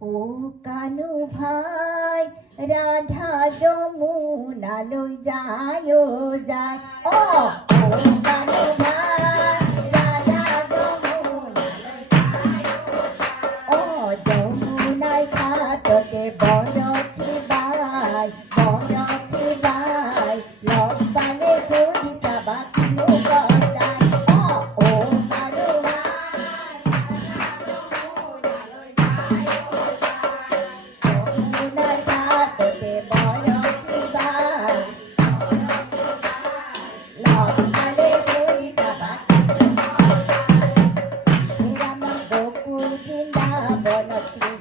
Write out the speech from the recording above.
ও কানু ভাই রাধা যমুনালৈ যায় যায় ও কানু ভাই রাধা যমুনালৈ যায় ও যমুনায় ঘাটতে বরফি বাই লম্বালে ঘুরি সাবা কিনো গজায় ও কানু Brindavan